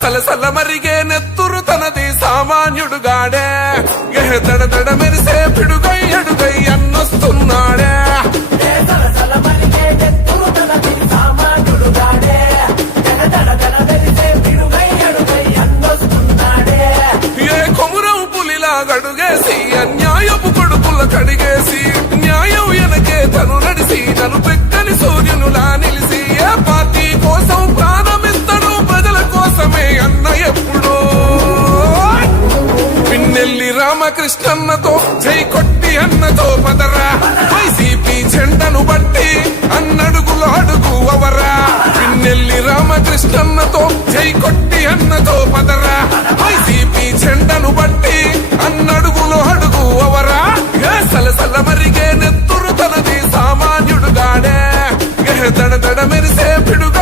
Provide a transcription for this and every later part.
సలసల మరిగే నెత్తురు తనది సామాన్యుడుగాడే. ఎహ దడ దడ మెరిసే పిడుగై అడుగై అన్నొస్తున్నాడే. ఏ కొమురం పులిలా గడుగేసి అన్యాయపు కొడుకుల కడిగేసి న్యాయం వెనకే తను నడిసి నలుపెక్కని సూర్యునులా పిన్నెల్లి రామకృష్ణన్నతో జై కొట్టి అన్నతో పదరా. వైసీపీ జెండను బట్టి అన్నడుగులు అడుగు అవరా. పిన్నెల్లి రామకృష్ణన్నతో జై కొట్టి అన్నతో పదరా. వైసీపీ జెండను బట్టి అన్నడుగులు అడుగు అవరా. ఏ సలసల మరిగే నెత్తురు తనది సామాన్యుడుగాడే ఏ దడ దడ మెరిసే పిడుగా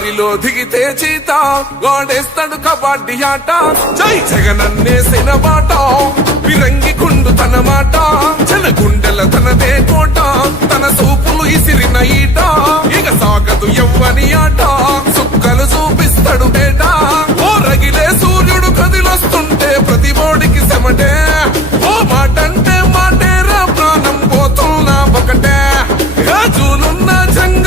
దారిలో దిగితే చీత. వాడేస్తాడు కబడ్డీ ఆట. జై జగనన్నేసిన మాట విరంగి కుండు తన మాట. జన గుండెల తనదే కోట. తన సూపులు ఇసిరిన ఈట. ఇక సాగదు ఎవ్వని ఆట. సుక్కలు చూపిస్తాడు బేట ఓ రగిలే సూర్యుడు కదిలొస్తుంటే ప్రతి బోడికి శమటే ఓ మాటంటే మాటేరా ప్రాణం పోతున్నా ఒకటే. రాజులున్న జంగ